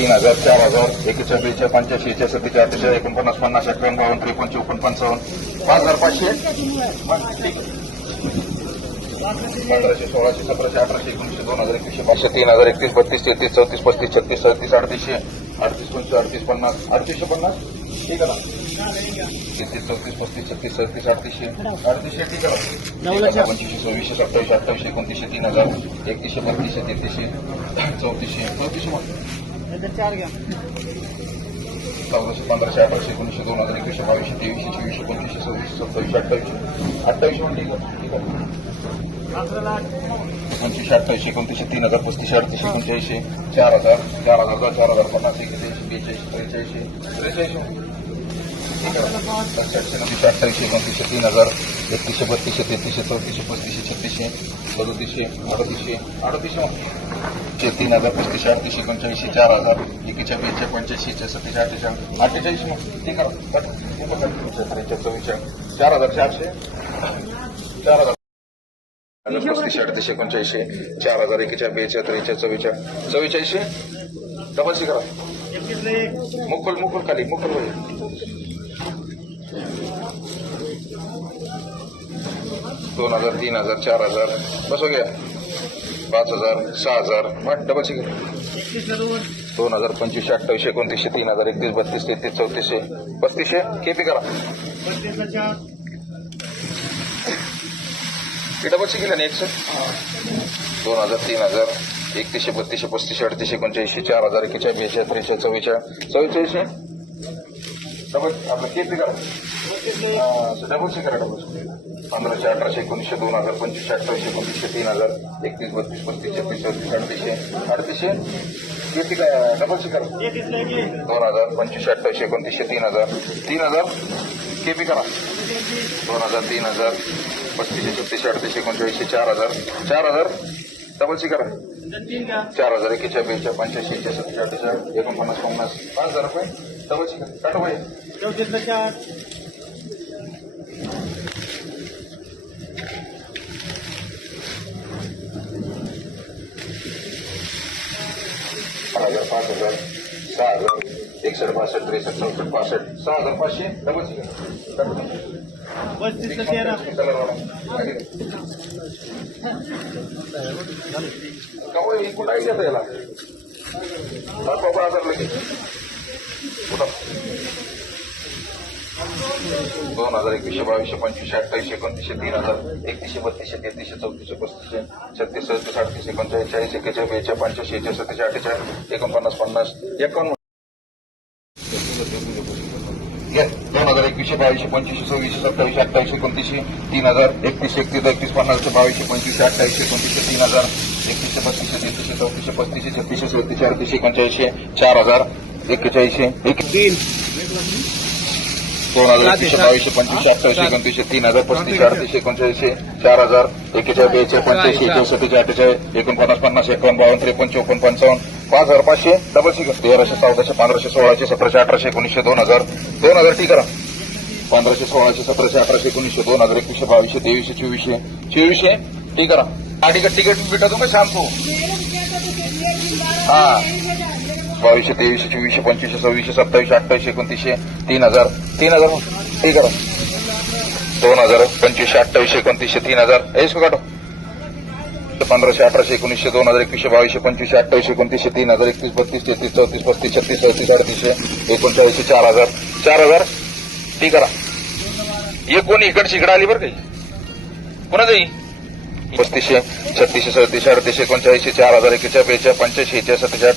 तीन हजार चार हजार एकेच्या बेच्या पंच्याऐंशी एकशे सत्तेच्या अठ्ठेचाळीस एकोणपन्नास पन्नास अठ्ठावन्न बावन्न त्रेपन्न चौपन्न पंचावन्न पाच हजार पाचशे. पंधराशे सोळाशे सतराशे अठराशे एकोणीसशे दोन हजार एकवीसशे पाचशे तीन हजार एकतीस बत्तीस तेहतीस चौतीस पस्तीस छत्तीस सदतीस अडतीसशे अडतीस पंचवीस अडतीस पन्नास अडतीसशे पन्नास ठीक आहे ना तेहतीस चौतीस पस्तीस छत्तीस सदतीस अडतीसशे अडतीसशे ठीक आहे पंचवीसशे सव्वीसशे सत्तावीसशे अठ्ठावीसशे एकोणतीसशे तीन हजार एकतीसशे बत्तीसशे तेहतीसशे चौतीसशे चौतीसशे चौदाशे पंधराशे अठराशे एकोणीसशे दोन हजार एकवीसशे बावीसशे तेवीसशे चोवीसशे पंचवीसशे सव्वीसशे सत्तावीसशे अठ्ठावीसशे. अठ्ठावीसशे आहे. पंचवीसशे अठ्ठावीसशे एकोणतीसशे तीन हजार पस्तीसशे अडतीसशे एकोणचाळीसशे चार हजार चार हजार चार हजार पन्नास एकेचाळीसशे बेचाळीसशे त्रेचाळीसशे त्रेचाळीसशे. ठीक अठ्ठावीसशे एकोणतीसशे तीन हजार एकतीसशे बत्तीसशे तेहतीसशे चौतीसशे पस्तीसशे छत्तीसशे सदतीसशे अडतीसशे अडतीसशे चे तीन हजार पस्तीसशे अडतीसशे एकोणचाळीसशे चार हजार एकेच्या बेच्या पंच्याऐंशी सत्तीसशे अठ्ठेचाळीस अठ्ठेचाळीस मग ठीक आहे त्रेचाळीस चव्वेचाळीस चार हजार चारशे चार हजार पस्तीसशे अडतीसशे एकोणचाळीसशे चार हजार एकेच्या बेच्या त्रेचाळीस चव्वेचाळीस चव्वेचाळीसशे डबलशी करा मुकुल मुकुल खाली मुकुल होईल दोन हजार तीन हजार चार हजार बस हो गया पाच हजार सहा हजार मग डबल दोन हजार पंचवीसशे अठ्ठावीसशे एकोणतीसशे तीन हजार एकतीस बत्तीस तेहतीस चौतीसशे पस्तीसशे किती करा. हे डबल सिगरेट ना एकशे दोन हजार तीन हजार एकतीसशे बत्तीसशे पस्तीसशे अडतीसशे एकोणचाळीसशे चार हजार एकेचाळीस बेचाळीस त्रेचाळीस चव्वेचाळीस चव्वेचाळीसशे डबल आपलं किती करा डबलशे करा डबल पंधराशे अठराशे एकोणीसशे दोन हजार पंचवीसशे अठ्ठावीसशे एकोणतीसशे तीन हजार एकतीस बत्तीस पस्तीस छत्तीस चौतीस अडतीसशे अडतीसशे. किती काय डबलशे करा. दोन हजार पंचवीसशे अठ्ठावीसशे एकोणतीसशे तीन हजार. तीन हजार केपी करा. दोन हजार तीन हजार पस्तीसशे छत्तीसशे अडतीसशे एकोणचाळीसशे चार हजार. चार हजार डबलशी करा. चार हजार एकेच्या बेच्या पंच्याऐंशी अठ्ठेचाळीस एकोणपन्नास पन्नास पाच हजार रुपये. डबलशी करा काटो भाई सहा हजार पाच हजार सहा हजार एकसष्ट बासष्ट त्रेसष्ट चौसष्ट पासष्ट सहा हजार पाचशे भाई. कवळ कुठं आहे त्याला बाबा. आजार लगेच. दोन हजार एकवीसशे बावीसशे पंचवीसशे अठ्ठावीसशे एकोणतीसशे तीन हजार एकतीसशे बत्तीसशे तेहतीसशे चौतीसशे पस्तीसशे छत्तीस सदतीस अडतीस एकोणचाळीस चाळीस एकेचाळीस बेचाळीस पंच्याऐंशी एकशे सत्तीसशे अठ्ठेचाळीस एकोणपन्नास पन्नास एकावन्न दोन हजार एकवीसशे बावीसशे पंचवीसशे सव्वीसशे सत्तावीसशे अठ्ठावीसशे एकोणतीसशे तीन हजार एकतीस एकतीस एकतीस पन्नासशे बावीसशे पंचवीसशे अठ्ठावीसशे एकोणतीसशे तीन हजार एकतीसशे बत्तीसशे तेहतीसशे चौतीसशे पस्तीसशे छत्तीसशे सदतीसशे अडतीसशे एकोणचाळीसशे चार हजार एक्केचाळीसशे एक तीन. दोन हजार एकवीसशे बावीसशे पंचवीसशे अठ्ठावीसशे एकोणतीसशे तीन हजार पस्तीसशे अडतीसशे एकोणचाळीसशे चार हजार एकेचाळीस बेचाळीस पंच्याऐंशी एकशे सत्तेचाळीस अठ्ठेचाळीस एकोणपन्नास पन्नास एकावन्न बावन्न त्रेपन्न चौपन्न पंचावन्न पाच हजार पाचशे डबल सिकर तेराशे चौदाशे पंधराशे सोळाशे सतराशे अठराशे एकोणीसशे दोन हजार दोन हजार ठीक करा. पंधराशे सोळाशे सतराशे अठराशे एकोणीसशे दोन हजार एकवीसशे बावीसशे तेवीसशे चोवीसशे चोवीसशे ठीक करा. हा तिकीट तिकीट भेटा तुम्ही सांगतो हा. बावीसशे तेवीसशे चोवीसशे पंचवीसशे सव्वीसशे सत्तावीसशे अठ्ठावीसशे एकोणतीसशे तीन हजार. तीन हजार ठीक करा. दोन हजार पंचवीसशे अठ्ठावीसशे एकोणतीसशे तीन हजार. हेच काढो. पंधराशे अठराशे एकोणीसशे दोन हजार एकवीसशे बावीसशे पंचवीसशे अठ्ठावीसशे एकोणतीसशे तीन हजार एकतीस बत्तीस तेहतीस चौतीस पस्तीस छत्तीस चौतीस अडतीसशे एकोणचाळीसशे चार हजार. चार हजार. ठीक करा. हे कोणी इकडची इकडे आली बरं काही कोणा जाई पस्तीसशे छत्तीसशे सदतीसशे अडतीसशे एकोणचाळीसशे चार हजार एकेच्या बेच्या पंच्याऐंशी एकशे सत्तेचाळीस